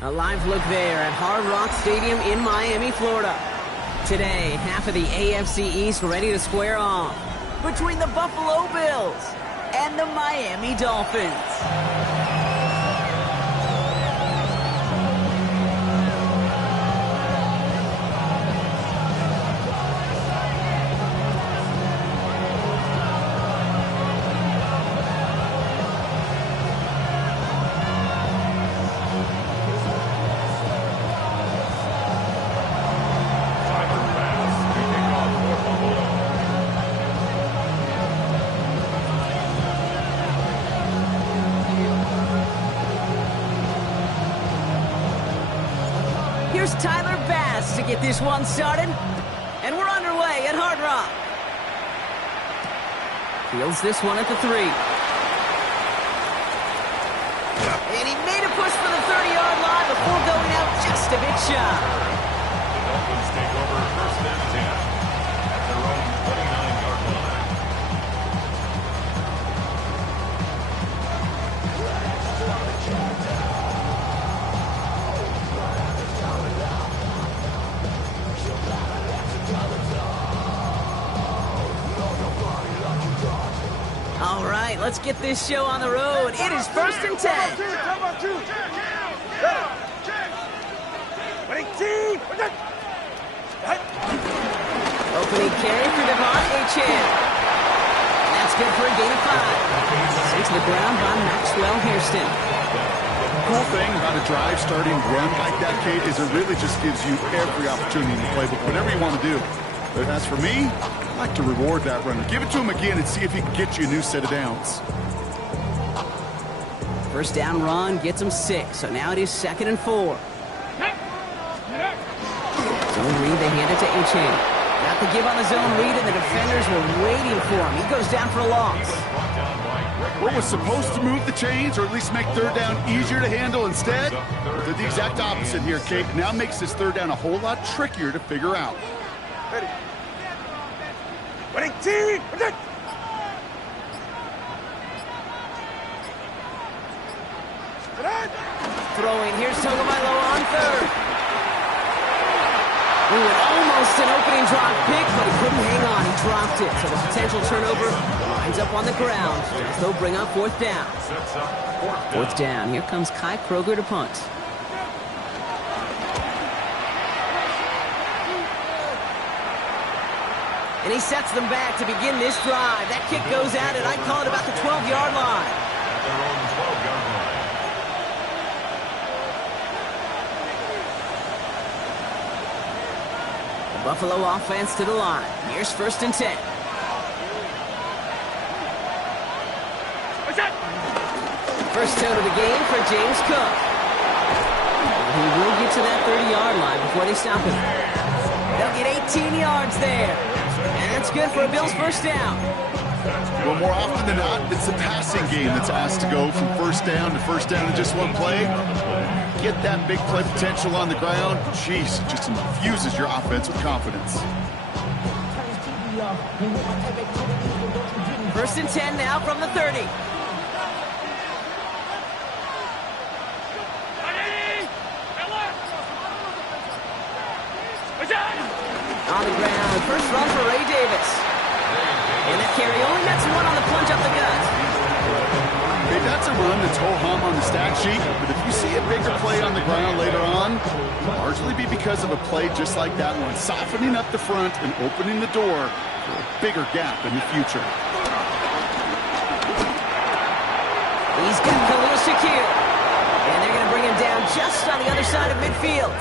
A live look there at Hard Rock Stadium in Miami, Florida. Today, half of the AFC East ready to square off between the Buffalo Bills and the Miami Dolphins. Here's Tyler Bass to get this one started. And we're underway at Hard Rock. Fields this one at the 3. And he made a push for the 30-yard line before going out just a bit shy. The Dolphins take over first and 10 at their own 29-yard line. All right, let's get this show on the road. It is first and 10. Opening carry for Devon Achane. And that's good for a gain of 5. Sent to the ground by Maxwell Hairston. The cool thing about a drive starting run like that, Kate, is it really just gives you every opportunity in the playbook, whatever you want to do. But as for me, I like to reward that runner. Give it to him again and see if he can get you a new set of downs. First down run gets him 6, so now it is 2nd and 4. Zone read, they hand it to Achane. Got the give on the zone read, and the defenders were waiting for him. He goes down for a loss. What was supposed to move the chains, or at least make third down easier to handle instead, did the exact opposite here, Kate. Now makes this third down a whole lot trickier to figure out. Throwing, here's Tagovailoa on 3rd. Ooh, and almost an opening drop pick, but he couldn't hang on. He dropped it, so the potential turnover winds up on the ground as they'll bring up 4th down. 4th down, here comes Kai Kroger to punt. And he sets them back to begin this drive. That kick goes out, and I call it about the 12-yard line. At their own 12-yard line. The Buffalo offense to the line. Here's 1st and 10. First toe to the game for James Cook. He will get to that 30-yard line before they stop him. They'll get 18 yards there. And that's good for a Bills first down. Well, more often than not, it's the passing game that's asked to go from first down in just one play. Get that big play potential on the ground. Jeez, it just infuses your offense with confidence. 1st and 10 now from the 30. On the ground, first run for Ray Davis. And that carry only nets 1 on the plunge up the gut. Hey, that's a run that's ho-hum on the stat sheet, but if you see a bigger play on the ground later on, it'll largely be because of a play just like that one, softening up the front and opening the door for a bigger gap in the future. He's got Khalil Shakir. And they're going to bring him down just on the other side of midfield.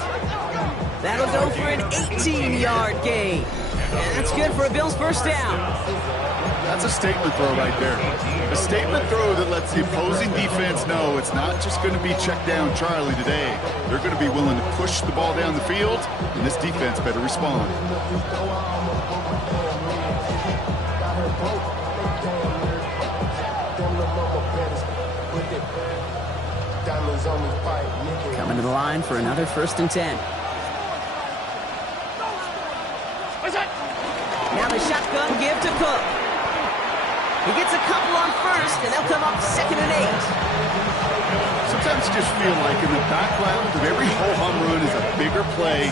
That'll go for an 18-yard gain. And that's good for a Bills first down. That's a statement throw right there. A statement throw that lets the opposing defense know it's not just going to be check down Charlie today. They're going to be willing to push the ball down the field, and this defense better respond. Coming to the line for another 1st and 10. Now the shotgun give to Cook. He gets a couple on 1st, and they'll come up 2nd and 8. Sometimes you just feel like in the background of every ho-hum run is a bigger play.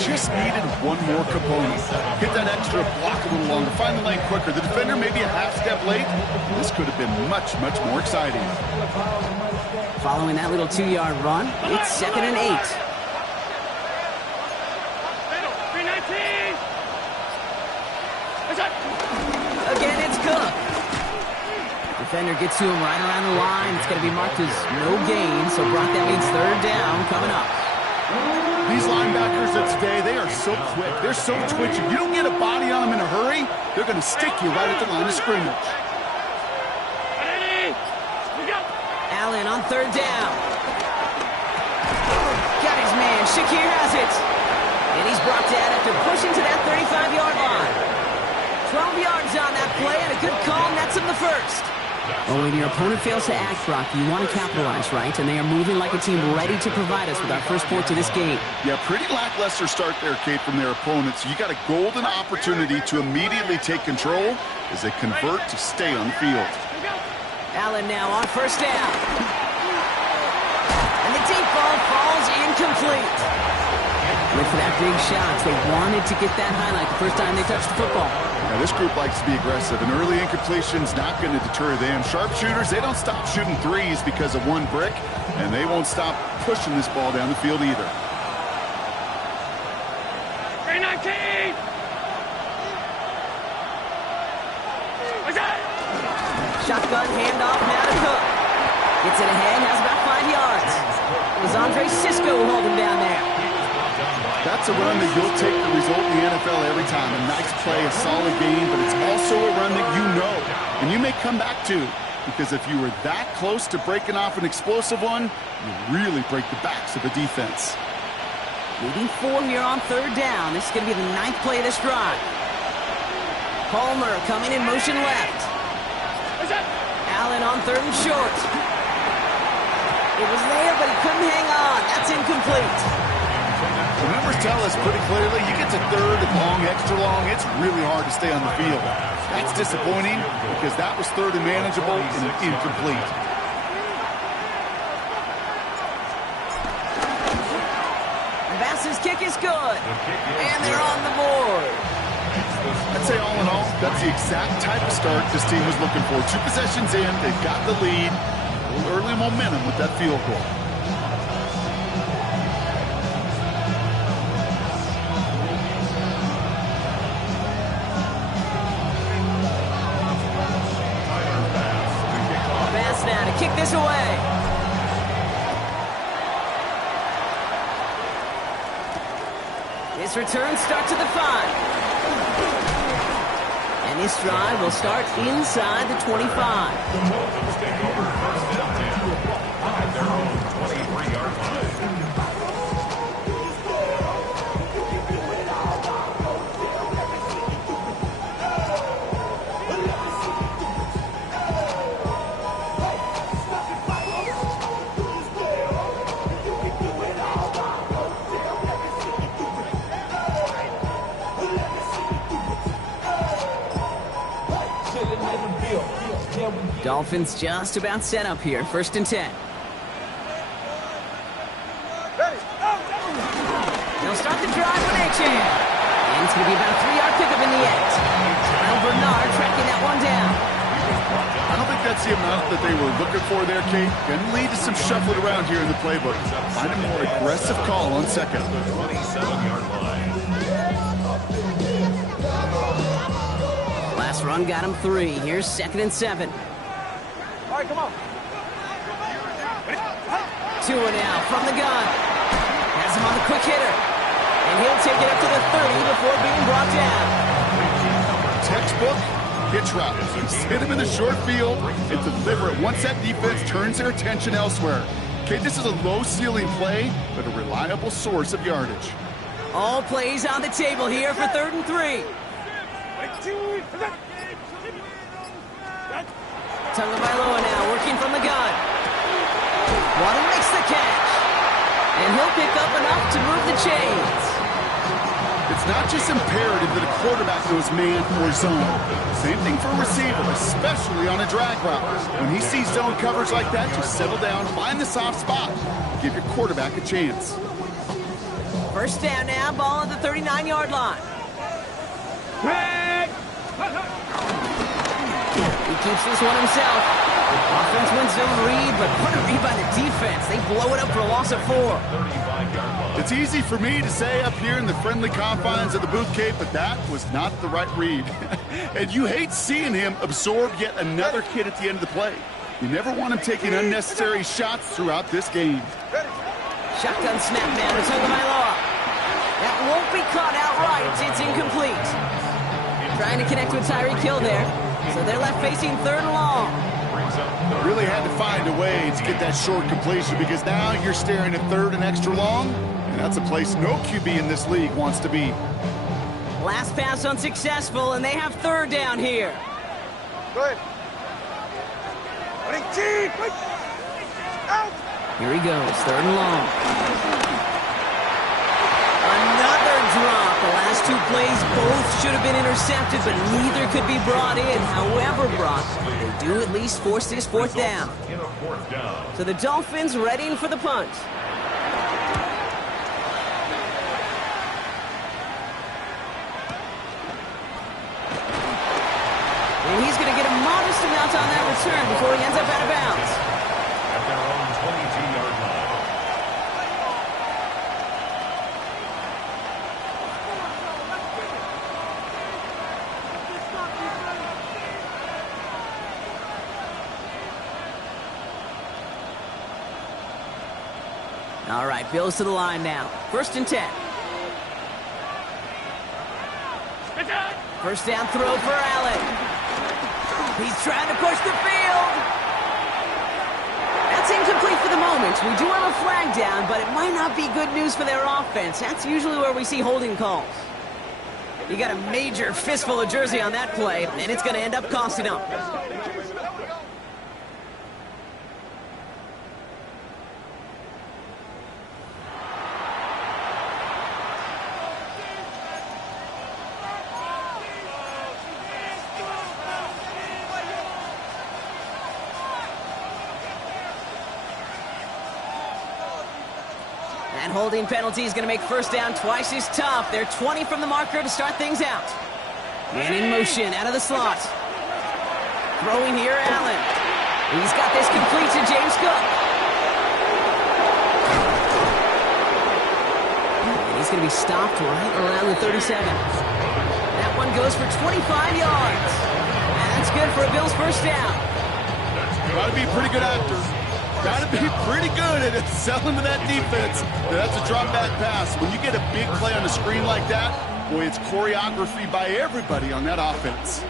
Just needed one more component. Hit that extra block a little longer. Find the lane quicker. The defender maybe a half step late. This could have been much, much more exciting. Following that little 2-yard run, it's 2nd and 8. Again, it's Cook. Defender gets to him right around the line. It's going to be marked as no gain, so Brock, that means 3rd down coming up. These linebackers of today, they are so quick. They're so twitchy. You don't get a body on them in a hurry, they're going to stick you right at the line of scrimmage. Allen on 3rd down. Got his man. Shakir has it. And he's brought down after pushing to that 35-yard line. 12 yards on that play, and a good call nets him the first. Well, when your opponent fails to act, Brock, you want to capitalize, right? And they are moving like a team ready to provide us with our first point to this game. Yeah, pretty lackluster start there, Kate, from their opponents. You got a golden opportunity to immediately take control as they convert to stay on the field. Allen now on 1st down. And the deep ball falls incomplete. Went for that big shot. They wanted to get that highlight the first time they touched the football. Now, this group likes to be aggressive. An early incompletion's not going to deter them. Sharpshooters, they don't stop shooting threes because of one brick, and they won't stop pushing this ball down the field either. 319! Shotgun handoff now to Cook. Gets it ahead, has about 5 yards. It was Andre Sisco who held him down there. That's a run that you'll take the result in the NFL every time. A nice play, a solid game, but it's also a run that you know and you may come back to, because if you were that close to breaking off an explosive one, you really break the backs of the defense. Leading 4 here on 3rd down. This is going to be the 9th play of this drive. Palmer coming in motion left. Allen on 3rd and short. It was there, but he couldn't hang on. That's incomplete. The numbers tell us pretty clearly, you get to 3rd and long, extra long, it's really hard to stay on the field. That's disappointing because that was 3rd and manageable and incomplete. Bass's kick is good. And they're on the board. I'd say all in all, that's the exact type of start this team was looking for. 2 possessions in, they've got the lead. A little early momentum with that field goal. Bass now to kick this away. This return starts at the 5. And this drive will start inside the 25. The Dolphins take over 1st and 10 at their own 23-yard line. Dolphins just about set up here. 1st and 10. They'll start the drive with Achane. And it's going to be about a 3-yard pickup in the end. Kyle Bernard tracking that one down. I don't think that's the amount that they were looking for there, Kate. Going to lead to some shuffling around here in the playbook. Find a more aggressive call on 2nd. 27-yard line. Last run got him 3. Here's 2nd and 7. All right, come on. Tua now from the gun. Has him on the quick hitter. And he'll take it up to the 30 before being brought down. Textbook hitch route. Just hit him in the short field and deliver it once that defense turns their attention elsewhere. Okay, this is a low-ceiling play, but a reliable source of yardage. All plays on the table here for 3rd and 3. Tagovailoa now working from the gun. Waddle makes the catch. And he'll pick up enough to move the chains. It's not just imperative that a quarterback knows man or zone. Same thing for a receiver, especially on a drag route. When he sees zone coverage like that, just settle down, find the soft spot. Give your quarterback a chance. First down now, ball at the 39-yard line. He keeps this one himself. Offense wins zone read, but what a read by the defense. They blow it up for a loss of 4. It's easy for me to say up here in the friendly confines of the booth cape, but that was not the right read. And you hate seeing him absorb yet another hit at the end of the play. You never want him taking unnecessary shots throughout this game. Shotgun snap now to Tagovailoa. That won't be caught outright. It's incomplete. Trying to connect with Tyreek Hill there. So they're left facing 3rd and long. Really had to find a way to get that short completion because now you're staring at 3rd and extra long, and that's a place no QB in this league wants to be. Last pass unsuccessful, and they have 3rd down here. Good. Here he goes, 3rd and long. Another drop. The last 2 plays both should have been intercepted, but neither could be brought in. However, Brock, they do at least force this 4th down. So the Dolphins readying for the punt. And he's going to get a modest amount on that return before he ends up out of bounds. At their own 22-yard line. All right, Bills to the line now. 1st and 10. First down throw for Allen. He's trying to push the field. That's incomplete for the moment. We do have a flag down, but it might not be good news for their offense. That's usually where we see holding calls. You got a major fistful of jersey on that play, and it's going to end up costing them. That holding penalty is going to make 1st down twice as tough. They're 20 from the marker to start things out. Man in motion out of the slot. Throwing here, Allen. He's got this complete to James Cook. And he's going to be stopped right around the 37. That one goes for 25 yards. And that's good for a Bills 1st down. Got to be a pretty good actor. Got to be pretty good at selling to that defense. That's a drop back pass. When you get a big play on the screen like that, boy, it's choreography by everybody on that offense.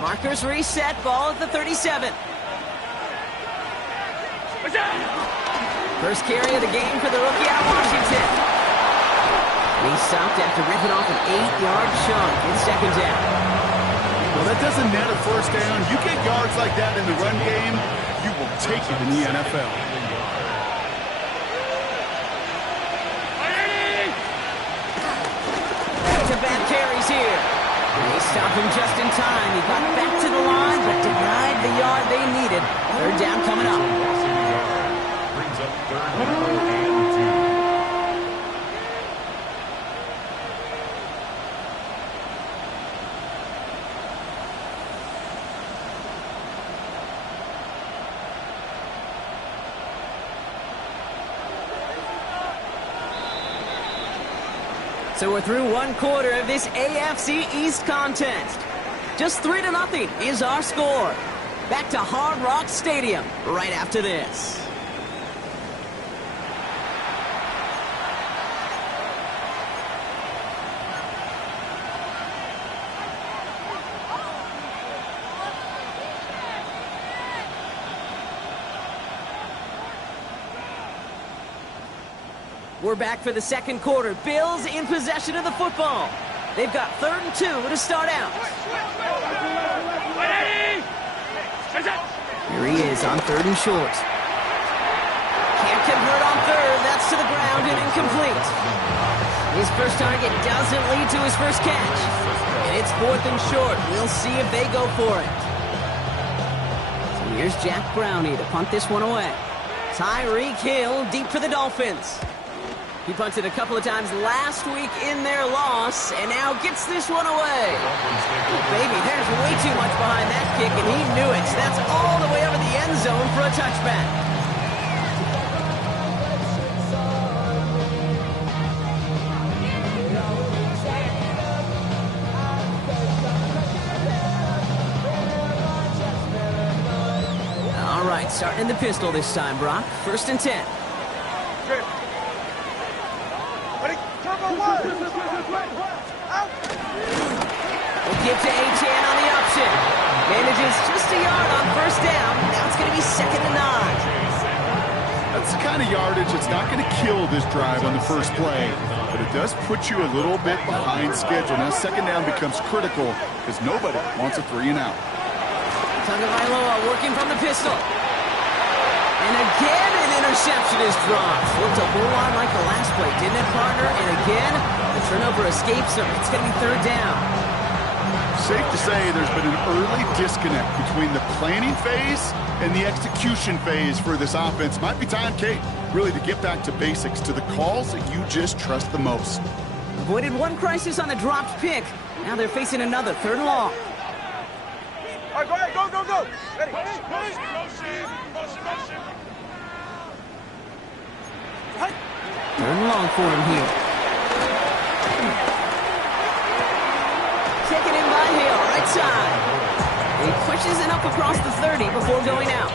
Markers reset, ball at the 37. First carry of the game for the rookie out of Washington. He's stopped after ripping off an 8-yard chunk. It's 2nd down. Well, that doesn't net a 1st down. You get yards like that in the run game, you will take it in the NFL. Back-to-back carries here. They stopped him just in time. He got back to the line, but denied the yard they needed. 3rd down coming up. Brings up 3rd and 2. So we're through 1 quarter of this AFC East contest. Just 3-0 is our score. Back to Hard Rock Stadium right after this. We're back for the 2nd quarter. Bills in possession of the football. They've got 3rd and 2 to start out. Here he is on 3rd and short. Can't convert on third. That's to the ground and incomplete. His first target doesn't lead to his first catch. And it's 4th and short. We'll see if they go for it. So here's Jack Brownie to punt this one away. Tyreek Hill deep for the Dolphins. He punted a couple of times last week in their loss, and now gets this one away. Oh, baby, there's way too much behind that kick, and he knew it. So that's all the way over the end zone for a touchback. All right, starting in the pistol this time, Brock. 1st and 10. Give to A-Chan on the option. Manages just a yard on 1st down. Now it's going to be 2nd and 9. That's the kind of yardage that's not going to kill this drive on the first play, but it does put you a little bit behind schedule. Now 2nd down becomes critical because nobody wants a 3 and out. Tagovailoa working from the pistol. And again, an interception is dropped. Looked a whole lot like the last play, didn't it, partner? And again, the turnover escapes him. It's going to be 3rd down. Safe to say there's been an early disconnect between the planning phase and the execution phase for this offense. Might be time, Kate, really to get back to basics, to the calls that you just trust the most. Avoided one crisis on the dropped pick. Now they're facing another 3rd and long. All right, go ahead, go, go, go. Ready. Third and long for him here. Taken in by Hill, right side. He pushes it up across the 30 before going out.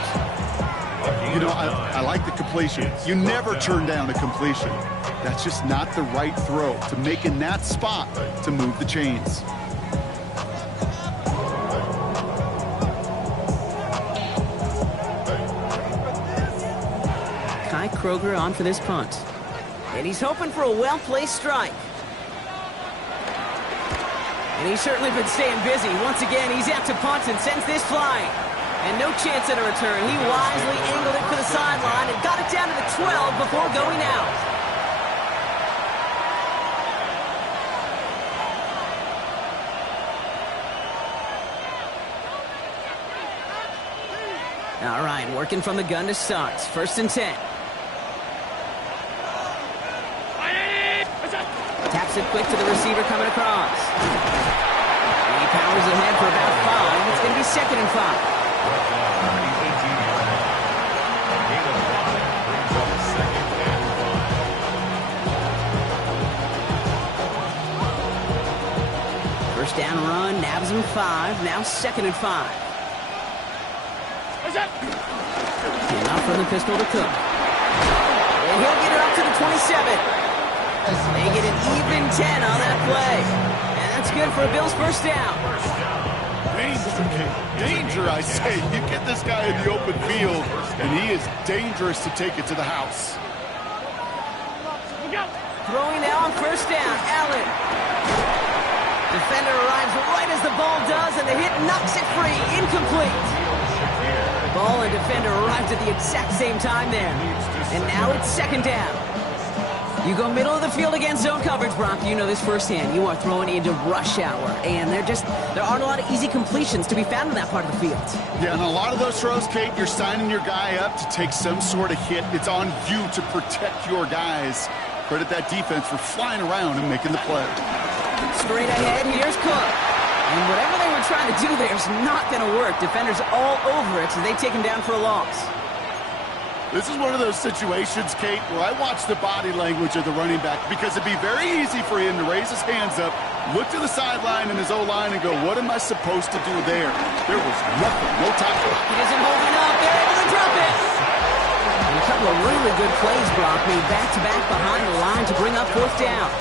You know, I like the completion. You never turn down a completion. That's just not the right throw to make in that spot to move the chains. Kai Kroger on for this punt. And he's hoping for a well-placed strike. And he's certainly been staying busy. Once again, he's out to punt and sends this flying. And no chance at a return. He wisely angled it for the sideline and got it down to the 12 before going out. All right, working from the gun to start. 1st and 10. Taps it quick to the receiver coming across. And he powers ahead for about 5. It's going to be 2nd and 5. First down run, nabs him 5. Now 2nd and 5. And out from the pistol to Cook. And he'll get it up to the 27. They get an even 10 on that play. And that's good for a Bills 1st down. Danger, I say. You get this guy in the open field, and he is dangerous to take it to the house. Throwing now on 1st down, Allen. Defender arrives right as the ball does, and the hit knocks it free. Incomplete. Ball and defender arrived at the exact same time there. And now it's 2nd down. You go middle of the field against zone coverage, Brock. You know this firsthand. You are throwing into rush hour, and there aren't a lot of easy completions to be found in that part of the field. Yeah, and a lot of those throws, Kate, you're signing your guy up to take some sort of hit. It's on you to protect your guys. Credit that defense for flying around and making the play. Straight ahead, here's Cook. And whatever they were trying to do there is not going to work. Defenders all over it, so they take him down for a loss. This is one of those situations, Kate, where I watch the body language of the running back because it'd be very easy for him to raise his hands up, look to the sideline in his O-line and go, what am I supposed to do there? There was nothing, no time. He isn't holding up. They're able to drop it. And a couple of really good plays, Brock, made back-to-back behind the line to bring up 4th down.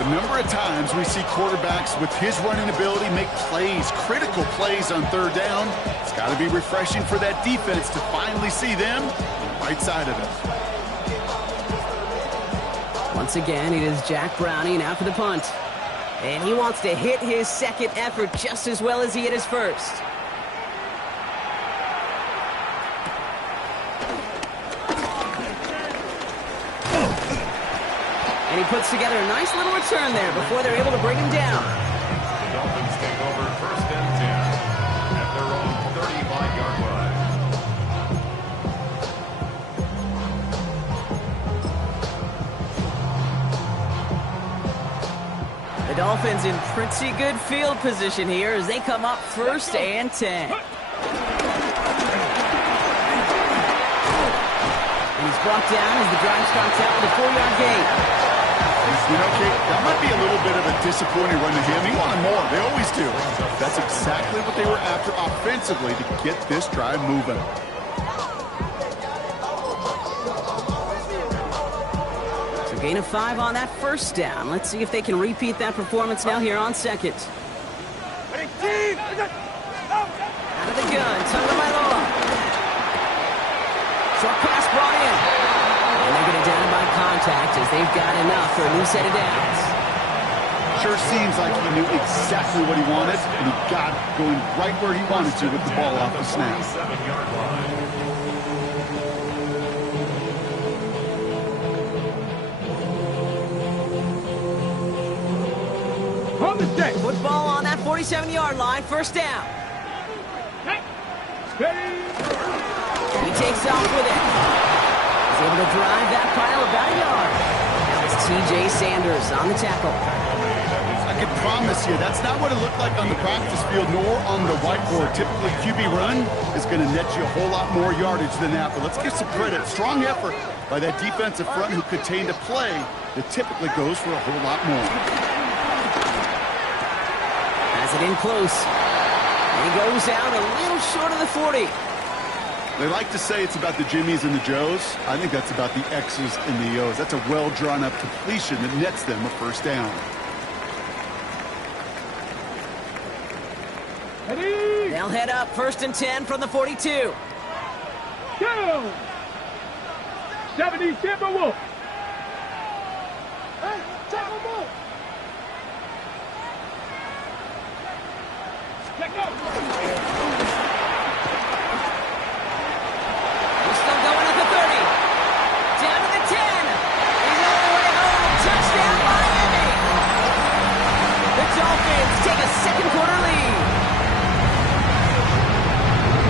The number of times we see quarterbacks with his running ability make plays, critical plays on 3rd down, it's got to be refreshing for that defense to finally see them on the right side of it. Once again, it is Jack Brownie now for the punt. And he wants to hit his 2nd effort just as well as he hit his 1st. And he puts together a nice little return there before they're able to bring him down. The Dolphins take over first and 10 at their own 35-yard line. The Dolphins in pretty good field position here as they come up first and 10. And he's brought down as the drive starts out with a 4-yard gain. You know, Kate, that might be a little bit of a disappointing run to him. He wanted more. They always do. That's exactly what they were after offensively to get this drive moving. Gain of 5 on that first down. Let's see if they can repeat that performance now here on second. Out of the gun, Tagovailoa. Short pass brought in. And they're going to down by contact as they've got enough for a new set of downs. Sure seems like he knew exactly what he wanted, and he got it going right where he wanted to with the ball off the snap. 7-yard line. Football on that 47-yard line, first down. He takes off with it. He's able to drive that pile about a yard. Now it's T.J. Sanders on the tackle. I can promise you, that's not what it looked like on the practice field nor on the whiteboard. Typically, QB run is going to net you a whole lot more yardage than that. But let's give some credit. Strong effort by that defensive front who contained a play that typically goes for a whole lot more. Has it in close. And he goes out a little short of the 40. They like to say it's about the Jimmies and the Joes. I think that's about the X's and the O's. That's a well-drawn-up completion that nets them a first down. They'll head up first and 10 from the 42. Go! 70 Timberwolf. Hey, Timberwolf. Let go. He's still going at the 30. Down to the 10. He's all the way home. Touchdown, Miami. The Dolphins take a second quarter lead.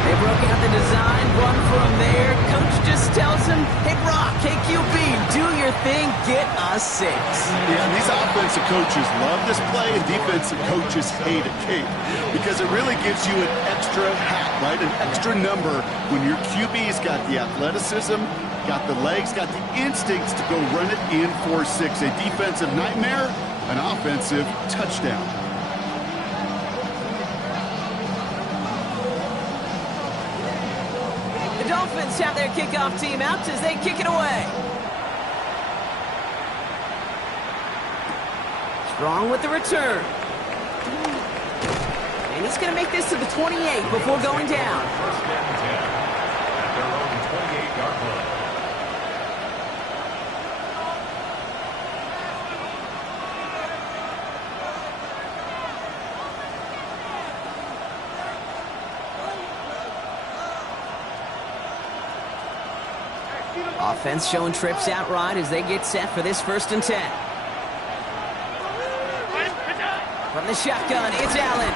They broke out the design, run from there. Coach just tells him, hey, Rock, hey, QB, do your thing, get us 6. Yeah, and these offensive coaches love this play, and defensive coaches hate it, Kate, because it really gives you an extra hat, right, an extra number when your QB's got the athleticism, got the legs, got the instincts to go run it in for 6. A defensive nightmare, an offensive touchdown. Dolphins have their kickoff team out as they kick it away. Strong with the return. And he's going to make this to the 28 before going down. First and 10 at their own 28-yard line. Offense showing trips out right as they get set for this first and 10. From the shotgun, it's Allen.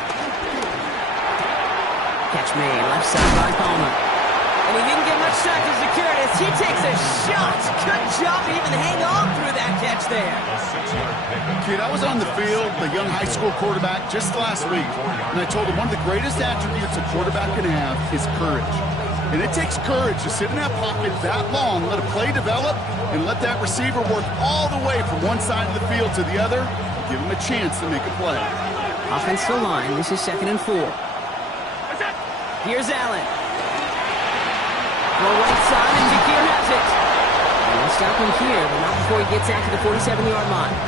Catch made, left side by Palmer. And he didn't get much time to secure it as he takes a shot. Good job to even hang on through that catch there. A 6-yard pickup. Kid, I was on the field, the young high school quarterback, just last week, and I told him one of the greatest attributes a quarterback can have is courage. And it takes courage to sit in that pocket that long, let a play develop, and let that receiver work all the way from one side of the field to the other, give him a chance to make a play. Offensive line, this is 2nd and 4. Here's Allen. Throw right side, and Jakir has it. And we'll stop him here, but not before he gets out to the 47-yard line.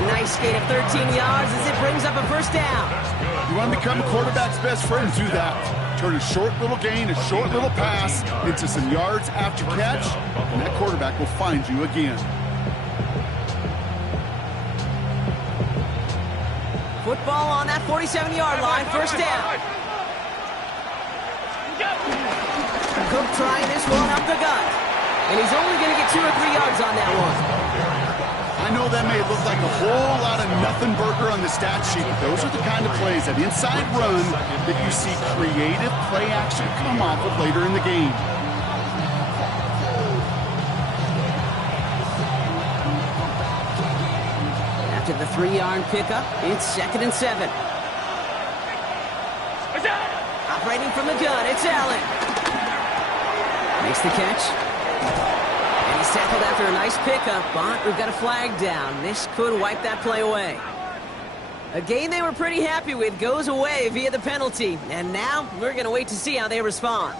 A nice gain of 13 yards as it brings up a first down. You want to become a quarterback's best friend, do that. Turn a short little gain, a short little pass into some yards after catch, and that quarterback will find you again. Football on that 47-yard line, first down. Cook trying this one up the gut. And he's only going to get 2 or 3 yards on that one. I I know that may look like a whole lot of nothing burger on the stat sheet, but those are the kind of plays, that inside run, that you see creative play action come off of later in the game. After the 3-yard pickup, it's 2nd and 7. Operating from the gun, it's Allen. Makes the catch. And he's tackled after a nice pickup, but we've got a flag down. This could wipe that play away. A game they were pretty happy with goes away via the penalty. And now we're going to wait to see how they respond.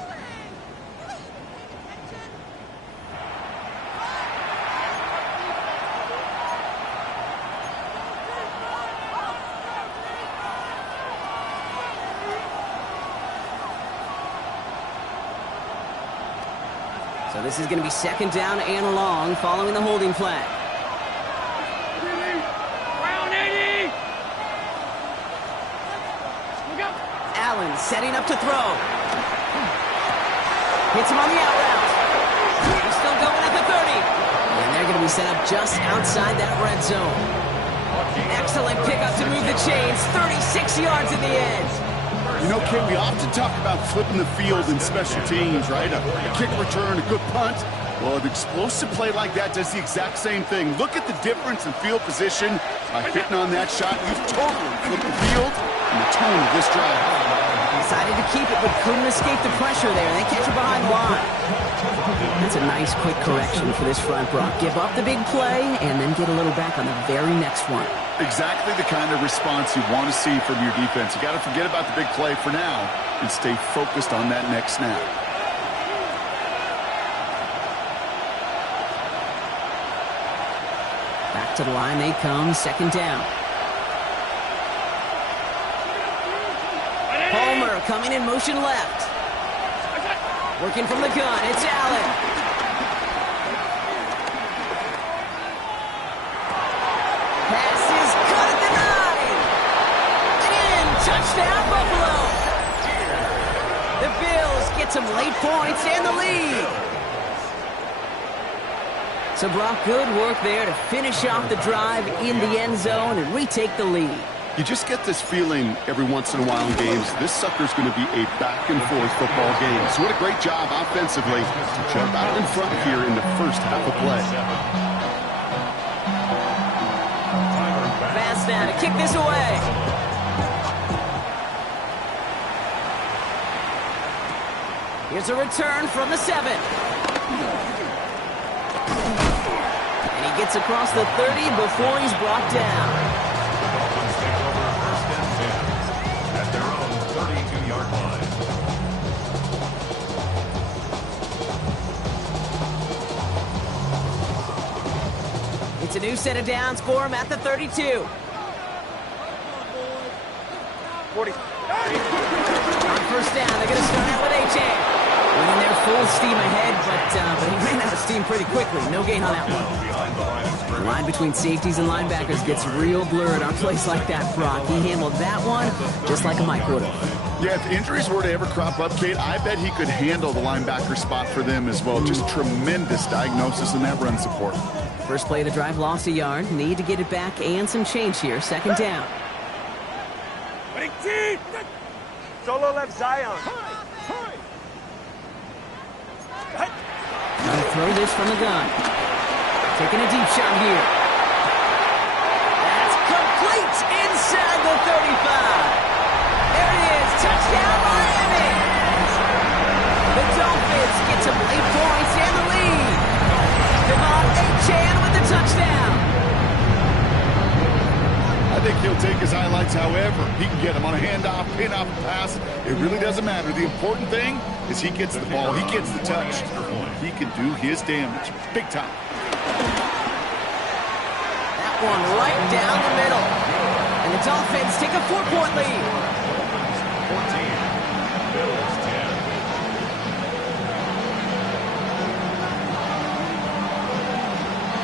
So this is going to be 2nd down and long following the holding flag. Allen setting up to throw. Hits him on the out route. He's still going at the 30. And they're going to be set up just outside that red zone. Excellent pickup to move the chains. 36 yards in the end. You know, Kit, we often talk about flipping the field in special teams, right? A kick return, a good punt. Well, an explosive play like that does the exact same thing. Look at the difference in field position. By hitting on that shot, you've totally flipped the field and the tone of this drive. Decided to keep it, but couldn't escape the pressure there. They catch it behind the line. That's a nice quick correction for this front, Brock. Give up the big play and then get a little back on the very next one. Exactly the kind of response you want to see from your defense. You got to forget about the big play for now and stay focused on that next snap. Back to the line they come, 2nd down. Palmer coming in motion left. Working from the gun, it's Allen. Pass is cut at the 9. Touchdown, Buffalo. The Bills get some late points and the lead. So, Brock, good work there to finish off the drive in the end zone and retake the lead. You just get this feeling every once in a while in games, this sucker's going to be a back-and-forth football game. So what a great job offensively to jump out in front here in the first half of play. Fast now to kick this away. Here's a return from the 7. And he gets across the 30 before he's brought down. Dolphins take over 1st and 10 at their own 32-yard line. It's a new set of downs for him at the 32. 40. On 1st down, they're going to start out with A-Chain. Winning their full steam ahead, but he ran out of steam pretty quickly. No gain on that one. The line between safeties and linebackers gets real blurred on plays like that, Brock. He handled that one just like a Mike would have. Yeah, if injuries were to ever crop up, Kate, I bet he could handle the linebacker spot for them as well. Just tremendous diagnosis in that run support. First play of the drive lost a yard. Need to get it back and some change here. 2nd down. Solo left Zion. Gonna throw this from the gun. Taking a deep shot here. That's complete inside the 35. There it is. Touchdown, Miami. The Dolphins get some late points and the lead. Devon A-Chan with the touchdown. I think he'll take his highlights however he can get them on a handoff, pin-off, pass. It really doesn't matter. The important thing is he gets the ball. He gets the touch. He can do his damage. Big time. That one right down the middle. And the Dolphins take a 4-point lead. 14. Bills 10.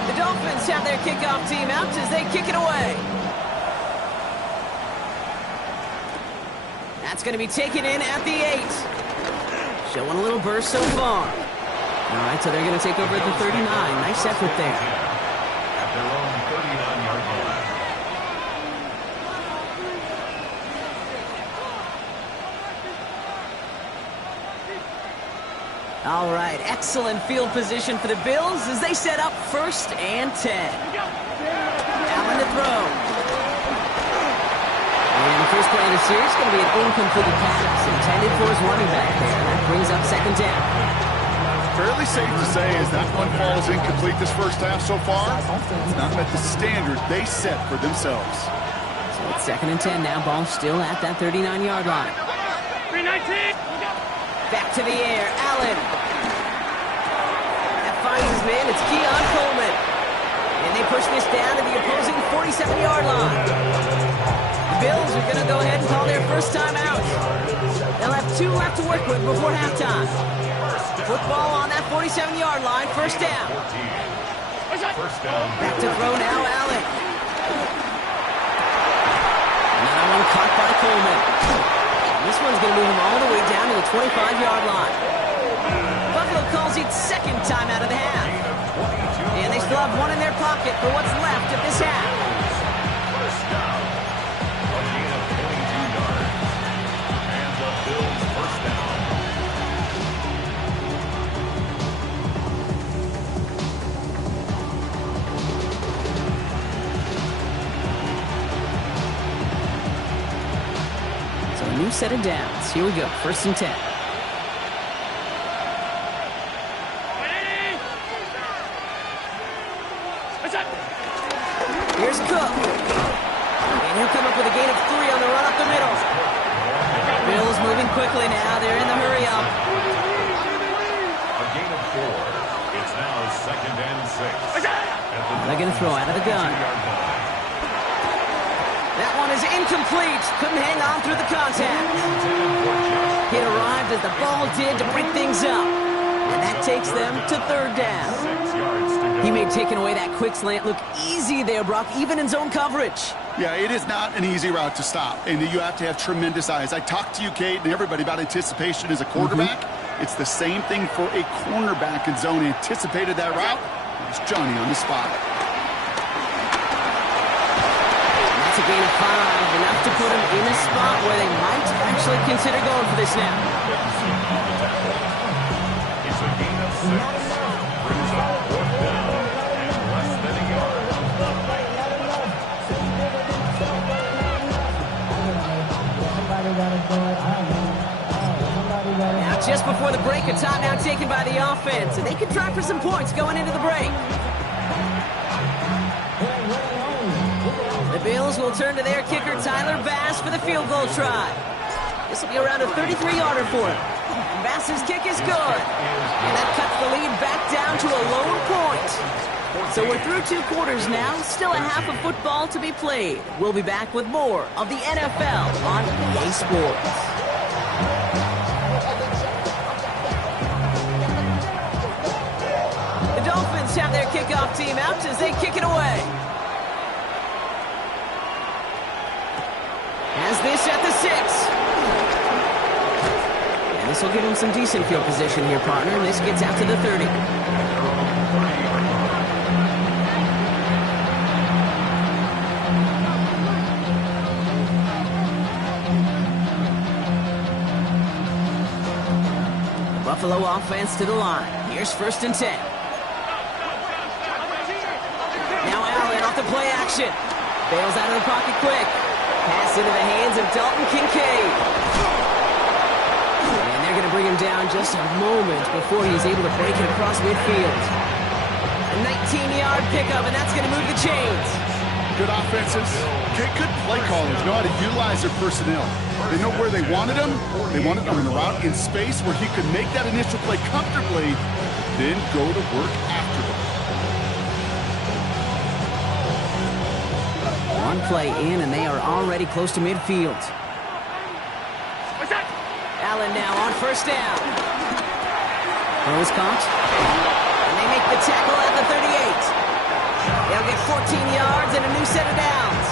The Dolphins have their kickoff team out as they kick it away. That's going to be taken in at the 8. Showing a little burst so far. All right, so they're going to take over at the 39. Nice effort there. At their own All right, excellent field position for the Bills as they set up 1st and 10. Allen to throw. And the first play of the series is going to be an incompleted pass intended for his running back there. That brings up 2nd down. Fairly safe to say as that one falls incomplete this first half so far, it's not met the standard they set for themselves. So it's 2nd and 10 now. Ball still at that 39-yard line. 319. Back to the air. Allen. That finds his man. It's Keon Coleman. And they push this down to the opposing 47-yard line. The Bills are going to go ahead and call their first timeout. They'll have 2 left to work with before halftime. Football on that 47-yard line. 1st down. Back to throw now, Allen. Another one caught by Coleman. This one's going to move him all the way down to the 25-yard line. Buffalo calls it 2nd timeout of the half. And they still have 1 in their pocket for what's left of this half. First down. A gain of 22 yards. And the Bills' first down. New set of downs. Here we go. 1st and 10. Here's Cook. And he'll come up with a gain of 3 on the run up the middle. Bills moving quickly now. They're in the hurry up. A gain of 4. It's now 2nd and 6. They're going to throw out of the gun. That one is incomplete. Couldn't hang on through the contact. He arrived as the ball did to break things up. And that takes them to 3rd down. 6 yards to go. He made taking away that quick slant look easy there, Brock, even in zone coverage. Yeah, it is not an easy route to stop, and you have to have tremendous eyes. I talked to you, Kate, and everybody about anticipation as a quarterback. It's the same thing for a cornerback in zone. Anticipated that route. It's Johnny on the spot. A gain of 5, enough to put him in a spot where they might actually consider going for this now. It's a gain of 6. Brings up 4th down and less than a yard. Now just before the break, a timeout taken by the offense, and they could try for some points going into the break. The Bills will turn to their kicker, Tyler Bass, for the field goal try. This will be around a 33-yarder for him. Bass's kick is good. And that cuts the lead back down to a lower point. So we're through 2 quarters now. Still a half of football to be played. We'll be back with more of the NFL on EA Sports. The Dolphins have their kickoff team out as they kick it away. Has this at the 6. And this will give him some decent field position here, partner. And this gets out to the 30. The Buffalo offense to the line. Here's 1st and 10. Now Allen off the play action. Bails out of the pocket quick. Pass into the hands of Dalton Kincaid. And they're going to bring him down just a moment before he's able to break it across midfield. A 19-yard pickup, and that's going to move the chains. Good offenses. Good play callers know how to utilize their personnel. They know where they wanted him. They wanted him in a route in space where he could make that initial play comfortably, then go to work after it. One play in, and they are already close to midfield. Allen now on 1st down. Throw is caught. And they make the tackle at the 38. They'll get 14 yards and a new set of downs.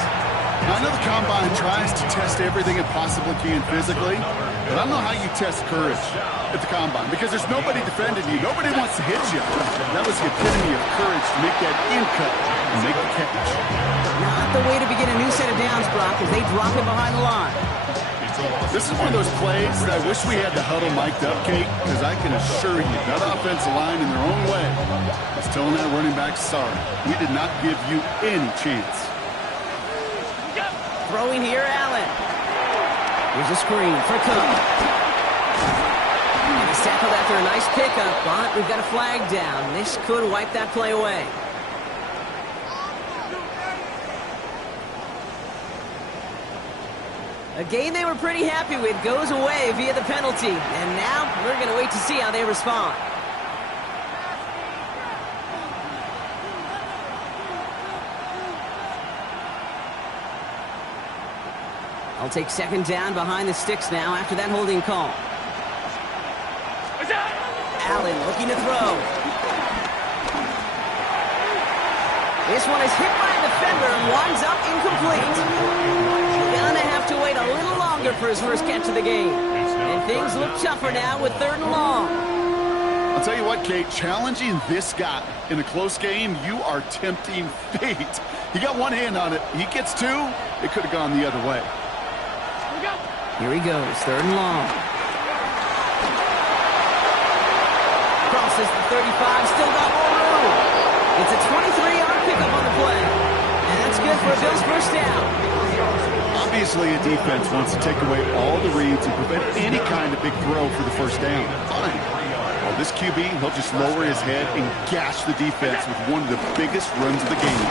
Now, I know the Combine tries to test everything it possibly can physically, but I don't know how you test courage at the Combine because there's nobody defending you. Nobody wants to hit you. That was the epitome of courage to make that in cut and make the catch. Not the way to begin a new set of downs, Brock, as they drop him behind the line. This is one of those plays that I wish we had the huddle mic'd up, Kate, because I can assure you that offensive line in their own way is telling that running back, sorry, we did not give you any chance. Throwing here, Allen. Here's a screen for Cook. And he's tackled after a nice pickup, but we've got a flag down. This could wipe that play away. A game they were pretty happy with goes away via the penalty. And now we're going to wait to see how they respond. I'll take second down behind the sticks now after that holding call. Allen looking to throw. This one is hit by a defender and winds up incomplete. Gonna have to wait a little longer for his first catch of the game. And things look tougher now with 3rd and long. I'll tell you what, Kate, challenging this guy in a close game, you are tempting fate. He got one hand on it. He gets 2. It could have gone the other way. Here he goes, 3rd and long. Crosses the 35, still got more room. It's a 23-yard pickup on the play. And that's good for a Bills first down. Obviously, a defense wants to take away all the reads and prevent any kind of big throw for the first down. Fine. Well, this QB, he'll just lower his head and gash the defense with one of the biggest runs of the game.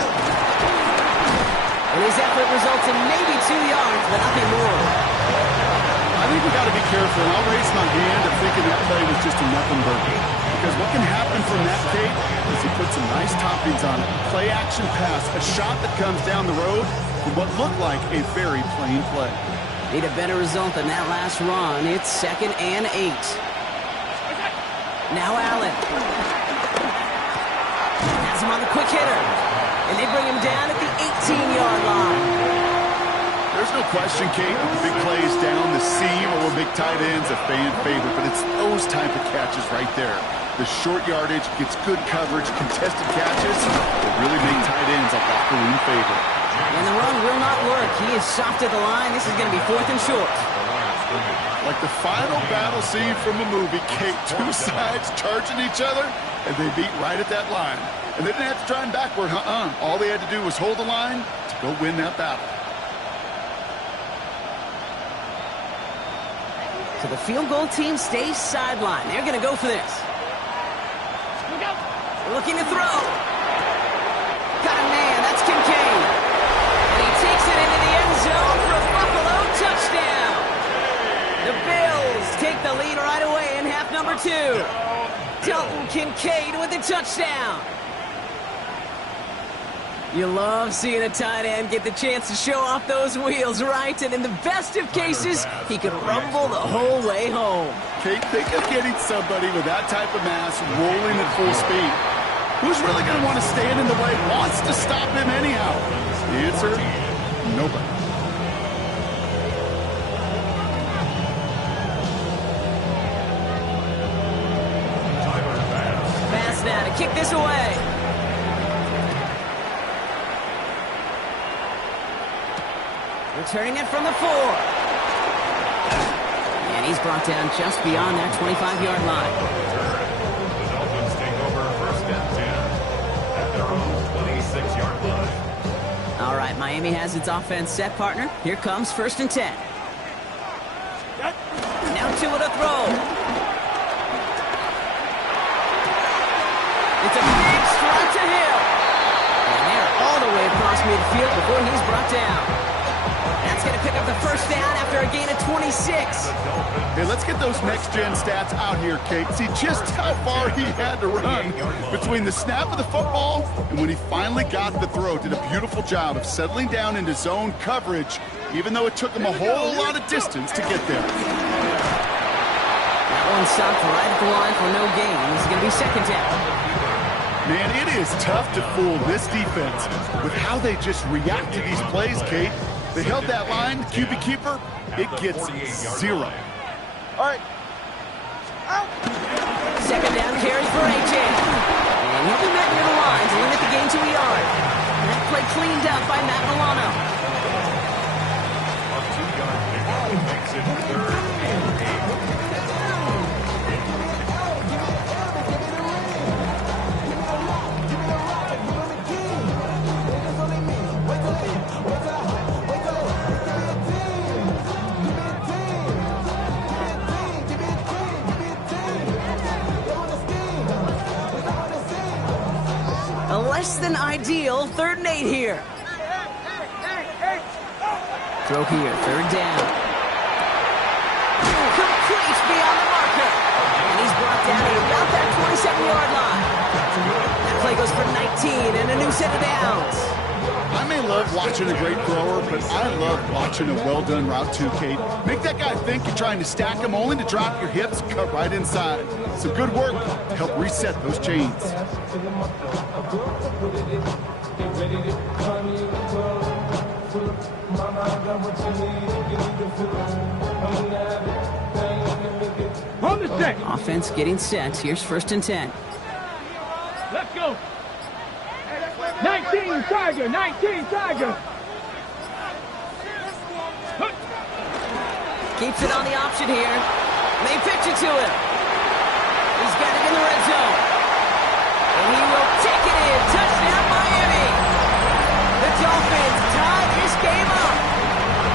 And his effort results in maybe 2 yards, but nothing more. I think we got to be careful, and I'll raise my hand of thinking that play was just a nothing burger. Because what can happen from that, Kate, is he puts some nice toppings on it. Play action pass, a shot that comes down the road from what looked like a very plain play. Need a better result than that last run. It's 2nd and 8. Now Allen. Has him on the quick hitter. And they bring him down at the 18-yard line. There's no question, Kate, with the big plays down the seam or big tight ends, a fan favorite, but it's those type of catches right there. The short yardage, gets good coverage, contested catches that really make tight ends a locker room favorite. And the run will not work. He is soft at the line. This is going to be 4th and short. Like the final battle scene from a movie, Kate, 2 sides charging each other, and they beat right at that line. And they didn't have to drive backward, All they had to do was hold the line to go win that battle. So the field goal team stays sidelined. They're going to go for this. Looking to throw. Got a man. That's Kincaid. And he takes it into the end zone for a Buffalo touchdown. The Bills take the lead right away in half number 2. Dalton Kincaid with the touchdown. You love seeing a tight end get the chance to show off those wheels, right? And in the best of cases, he could rumble the whole way home. Kate, think of getting somebody with that type of mass rolling at full speed. Who's really going to want to stand in the way, wants to stop him anyhow? The answer, nobody. Pass now to kick this away. Returning it from the 4. And he's brought down just beyond that 25-yard line. The Dolphins take over 1st and 10 at their own 26-yard line. All right, Miami has its offense set, partner. Here comes 1st and 10. Now 2 with a throw. It's a big strike to Hill. And they're all the way across midfield before he's brought down. That's going to pick up the first down after a gain of 26. Hey, let's get those next-gen stats out here, Kate. See just how far he had to run between the snap of the football and when he finally got the throw. Did a beautiful job of settling down into zone coverage, even though it took him a whole lot of distance to get there. That one stopped right at the line for no gain. This is going to be 2nd down. Man, it is tough to fool this defense with how they just react to these plays, Kate. They held that line, the QB keeper, it gets 0. All right. Out. 2nd down carry for AJ. And he'll be met near the line to limit the gain to a yard. And that play cleaned up by Matt Milano. A 2-yard pickup makes makes it 3rd and 8. A less than ideal 3rd and 8 here. Throw here, 3rd down. Complete beyond the marker. And he's brought down at about that 27-yard line. That play goes for 19 and a new set of downs. I may love watching a great thrower, but I love watching a well-done route too, Kate. Make that guy think you're trying to stack him only to drop your hips, cut right inside. Some good work to help reset those chains. Offense getting set. Here's 1st and 10. Let's go. 19 Tiger, 19 Tiger. Keeps it on the option here. They pitch it to him. He's got it in the red zone. And he will take it in. Touchdown, Miami. The Dolphins tie this game up.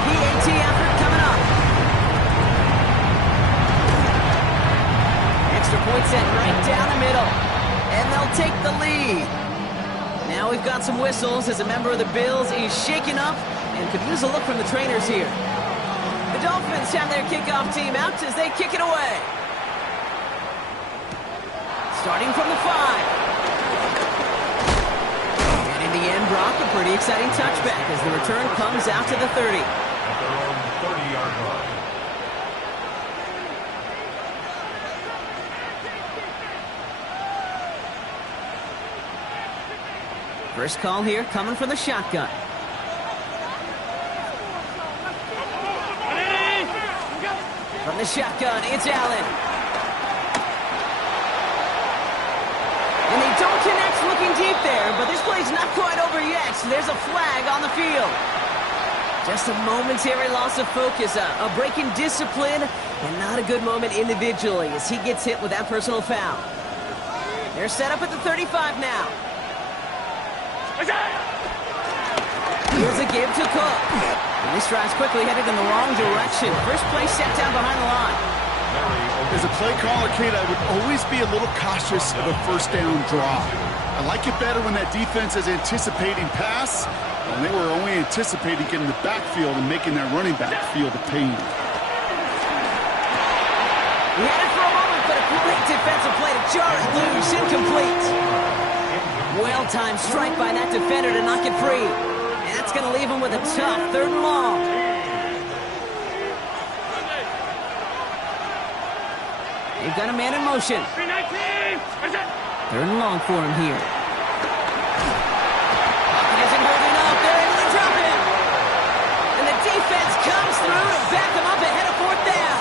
PAT effort coming up. Extra point set right down the middle. And they'll take the lead. Now we've got some whistles as a member of the Bills is shaken up and could use a look from the trainers here. The Dolphins have their kickoff team out as they kick it away. Starting from the 5. And in the end, Brock, a pretty exciting touchback as the return comes out to the 30. At their own 30-yard line. First call here coming from the shotgun. From the shotgun, it's Allen. And they don't connect looking deep there, but this play's not quite over yet, so there's a flag on the field. Just a momentary loss of focus, a break in discipline, and not a good moment individually as he gets hit with that personal foul. They're set up at the 35 now. Here's a give to Cook. And this drive's quickly headed in the wrong direction. First play set down behind the line. As a play caller, Kate, I would always be a little cautious of a 1st down draw. I like it better when that defense is anticipating pass, and they were only anticipating getting the backfield and making that running back feel the pain. He had it for a moment, but a great defensive play to jar it loose. Incomplete. Well-timed strike by that defender to knock it free. And that's going to leave him with a tough 3rd and long. They've got a man in motion. 3rd and long for him here. He isn't holding up. They're able to drop him. And the defense comes through to back him up ahead of 4th down.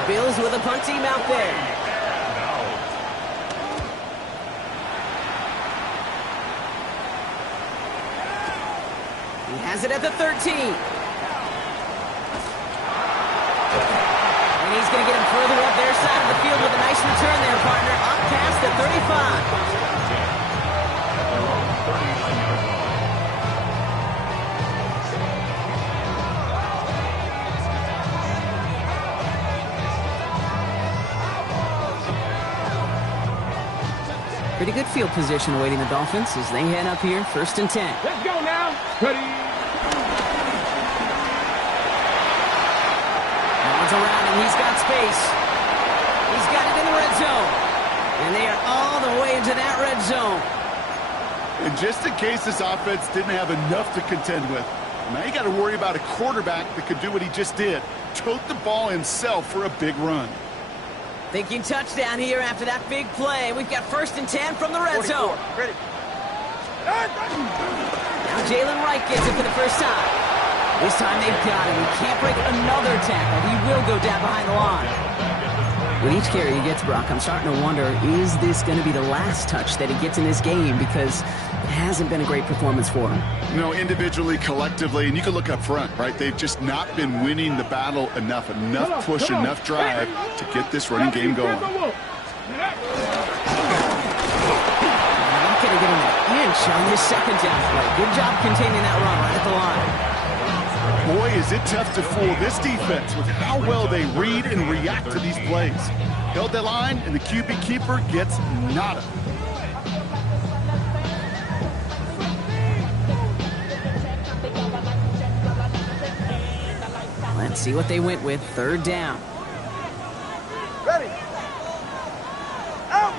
The Bills with a punt team out there. Has it at the 13. And he's going to get him further up their side of the field with a nice return there, partner. Up past the 35. Pretty good field position awaiting the Dolphins as they head up here, 1st and 10. Let's go now. Ready. Around him, he's got space. He's got it in the red zone. And they are all the way into that red zone. And just in case this offense didn't have enough to contend with, now you got to worry about a quarterback that could do what he just did. Tote the ball himself for a big run. Thinking touchdown here after that big play. We've got 1st and 10 from the red zone. Ready. Now Jalen Wright gets it for the first time. This time they've got him. He can't break another tackle. He will go down behind the line. With each carry he gets, Brock, I'm starting to wonder, is this going to be the last touch that he gets in this game? Because it hasn't been a great performance for him. You know, individually, collectively, and you can look up front, right? They've just not been winning the battle enough push, enough drive to get this running game going. Not going to get an inch on this second down play. Good job containing that run right at the line. Boy, is it tough to fool this defense with how well they read and react to these plays. Held that line, and the QB keeper gets nada. Let's see what they went with. Third down. Ready. Out.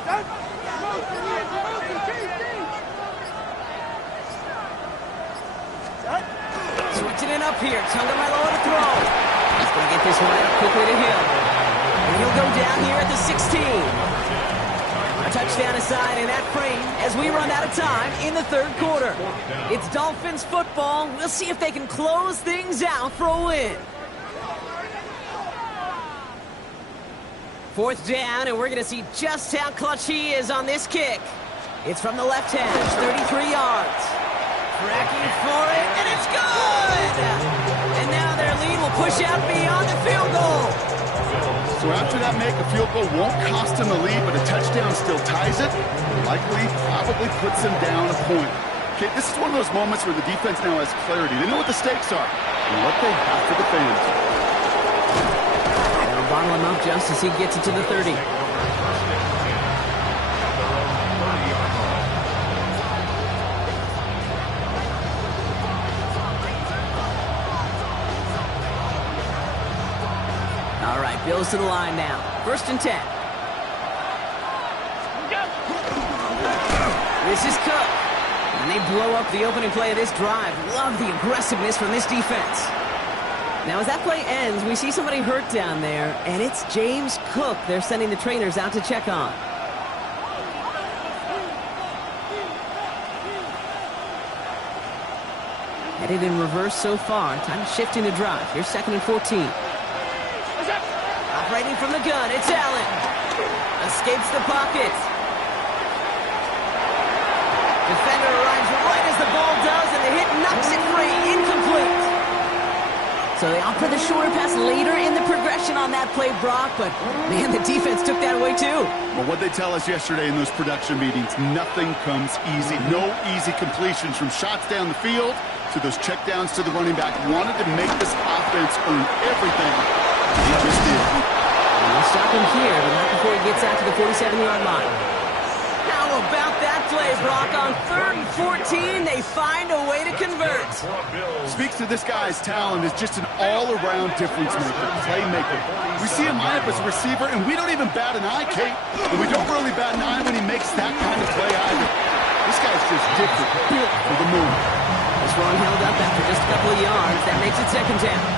Switching it up here. Tonga right low to throw. He's going to get this one right up quickly to him. And he'll go down here at the 16. A touchdown aside in that frame as we run out of time in the third quarter. It's Dolphins football. We'll see if they can close things out for a win. Fourth down, and we're going to see just how clutch he is on this kick. It's from the left hash, 33 yards. Tracking for it, and it's good! And now their lead will push out beyond the field goal. So after that make, a field goal won't cost them the lead, but a touchdown still ties it. Likely, probably puts them down a point. Okay, this is one of those moments where the defense now has clarity. They know what the stakes are and what they have to defend. They'll bottle him up just as he gets it to the 30. All right, Bills to the line now. First and 10. This is Cook. And they blow up the opening play of this drive. Love the aggressiveness from this defense. Now, as that play ends, we see somebody hurt down there, and it's James Cook they're sending the trainers out to check on. Headed in reverse so far. Time to shift into drive. Here's second and 14. Operating from the gun, it's Allen. Escapes the pocket. Defender arrives right as the ball does, and the hit knocks it free. Incomplete. So they offer the shorter pass later in the progression on that play, Brock, but man, the defense took that away too. Well, what they tell us yesterday in those production meetings, nothing comes easy. No easy completions from shots down the field to those checkdowns to the running back. Wanted to make this offense earn everything. He just did. And they'll stop him here, but not before he gets out to the 47-yard line. How about that play, Brock? On 3rd and 14, they find a way to convert. Speaks to this guy's talent as just an all-around difference maker, playmaker. We see him line up as a receiver, and we don't even bat an eye, Kate. And we don't really bat an eye when he makes that kind of play either. This guy's just different, built for the move. This run held up after just a couple of yards. That makes it second down.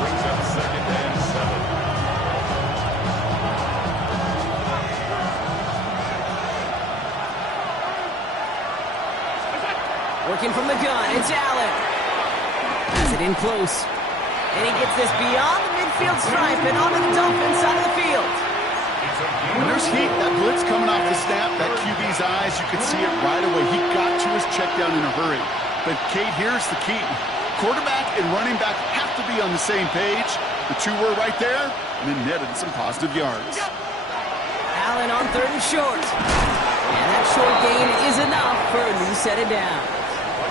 Brings up second and 7. Working from the gun, it's Allen. Has it in close. And he gets this beyond the midfield stripe and onto the Dolphins side of the field. When there's heat, that blitz coming off the snap, that QB's eyes, you could see it right away. He got to his check down in a hurry. But, Kate, here's the key. Quarterback and running back have to be on the same page. The two were right there, and then netted some positive yards. Allen on 3rd and short. And that short gain is enough for a new set of downs.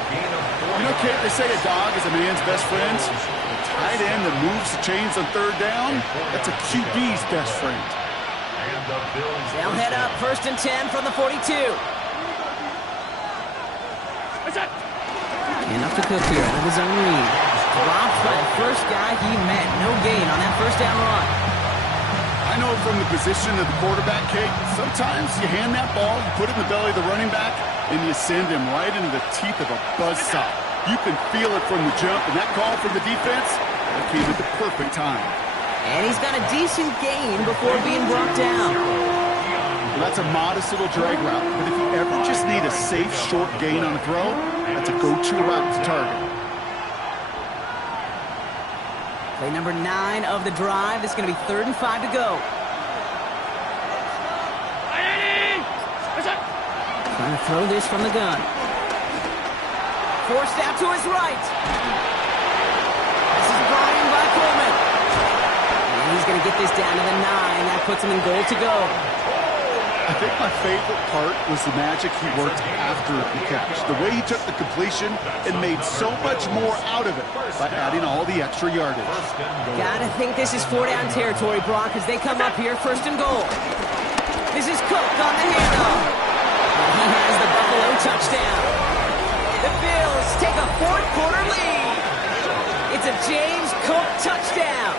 You know, Kate, they say a dog is a man's best friend. A tight end that moves the chains on 3rd down, that's a QB's best friend. They'll head up 1st and 10 from the 42. And up to Cook here out of his own read. Dropped by the first guy he met. No gain on that first down run. I know from the position of the quarterback, Kate, sometimes you hand that ball, you put it in the belly of the running back, and you send him right into the teeth of a buzzsaw. You can feel it from the jump, and that call from the defense, that came at the perfect time. And he's got a decent gain before being brought down. Well, that's a modest little drag route, but if you ever just need a safe, short gain on a throw, that's a go-to route to target. Play number 9 of the drive. It's going to be 3rd and 5 to go. Trying to throw this from the gun. Forced out to his right. This is brought in by Coleman. And he's going to get this down to the 9. That puts him in goal to go. I think my favorite part was the magic he worked after the catch. The way he took the completion and made so much more out of it by adding all the extra yardage. Gotta think this is 4-down territory, Brock, as they come up here 1st and goal. This is Cook on the handoff. He has the Buffalo touchdown. The Bills take a 4th quarter lead. It's a James Cook touchdown.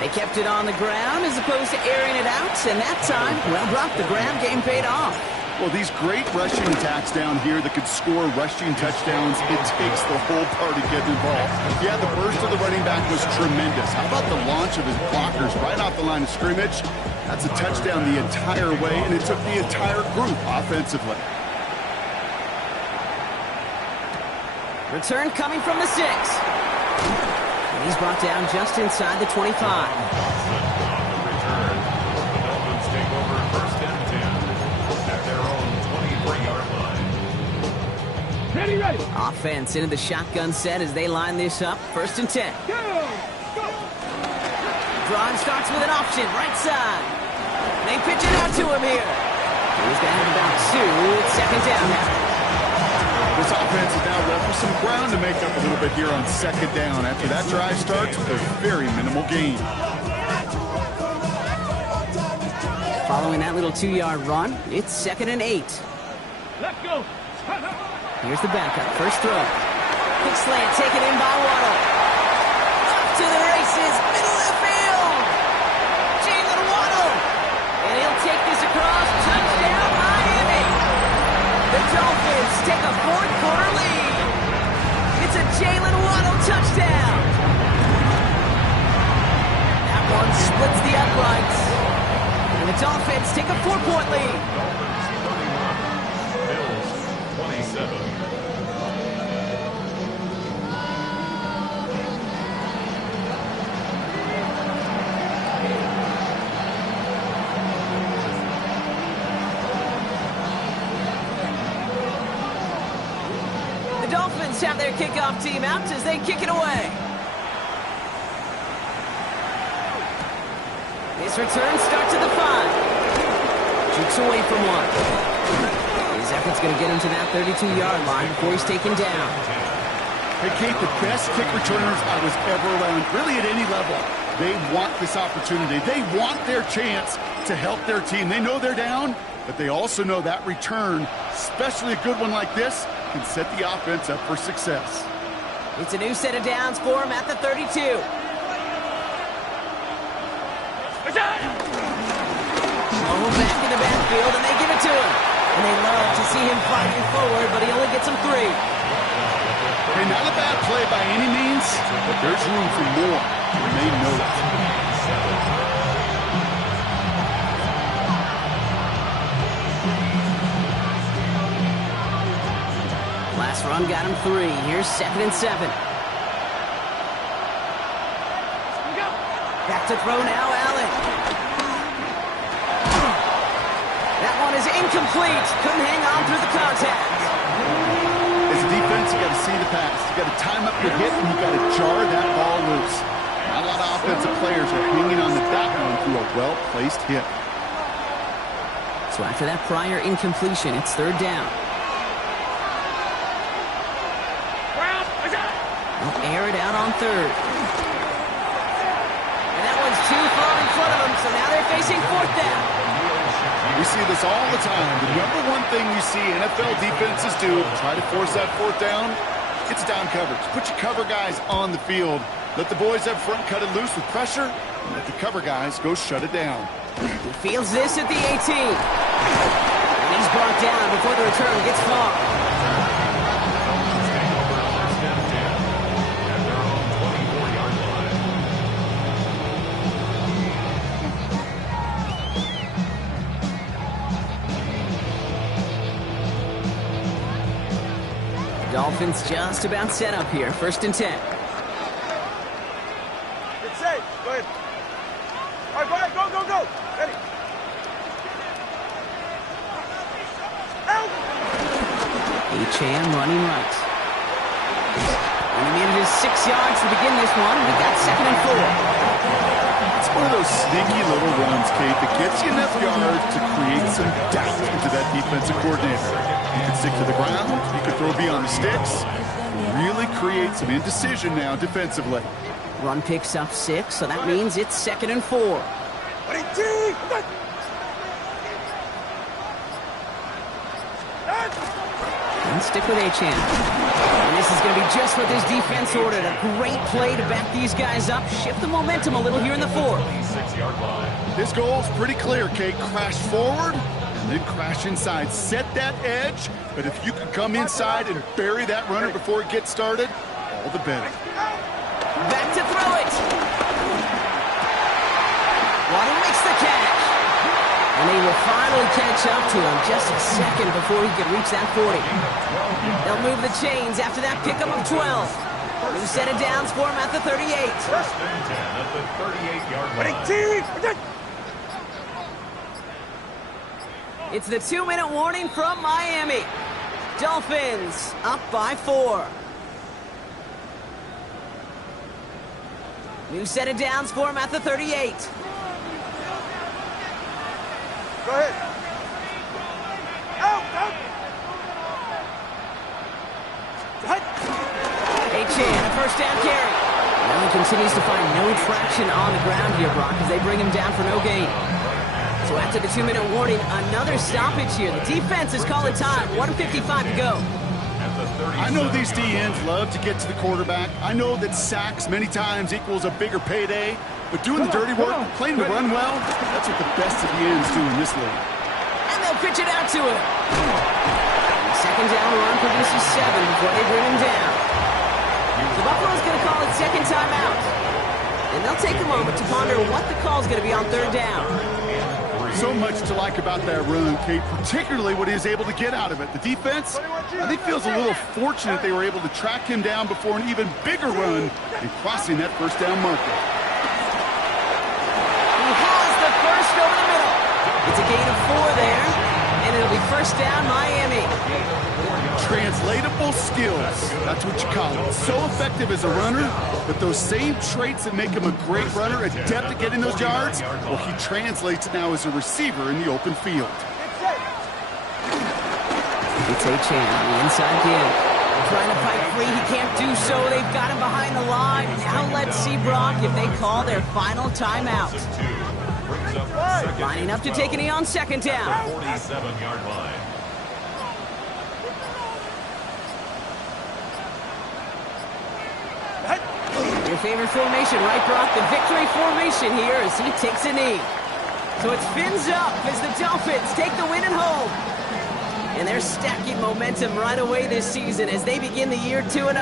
They kept it on the ground as opposed to airing it out, and that time, well, Brock, the ground game paid off. Well, these great rushing attacks down here that could score rushing touchdowns, it takes the whole party getting involved. Yeah, the burst of the running back was tremendous. How about the launch of his blockers right off the line of scrimmage? That's a touchdown the entire way, and it took the entire group offensively. Return coming from the 6. And he's brought down just inside the 25. On the return, the Dolphins take over 1st and 10 at their own 23-yard line. Ready. Offense into the shotgun set as they line this up. 1st and 10. Go. Drive starts with an option, right side. They pitch it out to him here. He's going to have about 2. It's 2nd down now. This offense is now left with some ground to make up a little bit here on 2nd down. After that drive starts with a very minimal gain. Following that little 2-yard run, it's 2nd and 8. Let's go. Here's the backup. First throw. Quick slant taken in by Waddle. Off to the races. Middle of the field. Jalen Waddle. And he'll take this across. Touchdown, Miami. The Dolphins take a 4th quarter lead. It's a Jalen Waddle touchdown. That one splits the uprights. And the Dolphins take a 4-point lead. Dolphins 31, Bills 27. Dolphins have their kickoff team out as they kick it away. This return starts at the 5. Jukes away from one. His effort's going to get him to that 32-yard line before he's taken down. Hey, Kate, the best kick returners I was ever around, really at any level, they want this opportunity. They want their chance to help their team. They know they're down, but they also know that return, especially a good one like this, can set the offense up for success. It's a new set of downs for him at the 32. Oh, back in the backfield, and they give it to him. And they love to see him fighting forward, but he only gets him 3. Okay, not a bad play by any means, but there's room for more, and they know it. Last run got him 3. Here's 2nd and 7. Back to throw now, Allen. That one is incomplete. Couldn't hang on through the contact. As a defense, you got to see the pass. You got to time up your hit, and you got to jar that ball loose. Not a lot of offensive players are hanging on to that one through a well-placed hit. So after that prior incompletion, it's 3rd down. They'll air it out on 3rd. And that one's too far in front of them, so now they're facing 4th down. We see this all the time. The number one thing you see NFL defenses do to try to force that 4th down, it's down coverage. Put your cover guys on the field. Let the boys up front cut it loose with pressure, and let the cover guys go shut it down. He fields this at the 18. And he's brought down before the return gets far. Dolphins just about set up here. 1st and 10. Chan running right. And he manages 6 yards to begin this one. We got 2nd and 4. It's one of those sneaky little runs, Kate, that gets you enough yards to create some doubt into that defensive coordinator. You can stick to the ground, you can throw beyond the sticks, really create some indecision now defensively. Run picks up 6, so that means it's 2nd and 4. And stick with Chan. And this is going to be just what this defense ordered. A great play to back these guys up, shift the momentum a little here in the 4th. This goal's pretty clear, Kate. Crash forward and then crash inside. Set that edge, but if you can come inside and bury that runner before it gets started, all the better. Back to throw it. Waddle makes the catch. And they will finally catch up to him just a second before he could reach that 40. They'll move the chains after that pickup of 12. New set of downs for him at the 38. First and 10 at the 38-yard line. It's the 2-minute warning from Miami. Dolphins up by 4. New set of downs for him at the 38. Go ahead. Out, out. Chan, a first down carry. Now he continues to find no traction on the ground here, Brock, as they bring him down for no gain. So after the 2-minute warning, another stoppage here. The defense is calling time. 1:55 to go. I know these DNs love to get to the quarterback. I know that sacks many times equals a bigger payday. But doing the dirty work, playing the run well, that's what the best of the ends do in this league. And they'll pitch it out to him. The second down run produces 7 before they bring him down. The Buffalo's going to call it second timeout. And they'll take a moment to ponder what the call's going to be on 3rd down. So much to like about that run, Kate, particularly what he was able to get out of it. The defense, I think, feels a little fortunate they were able to track him down before an even bigger run and crossing that first down marker. He has the first over the middle. It's a gain of 4 there, and it'll be first down Miami. Translatable skills, that's what you call it. So effective as a runner, but those same traits that make him a great runner, adept at getting those yards, well, he translates now as a receiver in the open field. It's Chan on the inside again. Trying to fight free, he can't do so. They've got him behind the line. Now let's see, Brock, if they call their final timeout. Lining up to take a knee on 2nd down. 47-yard line. Your favorite formation, right, Brock? The victory formation here as he takes a knee. So it's fins up as the Dolphins take the win at home. And they're stacking momentum right away this season as they begin the year 2-0.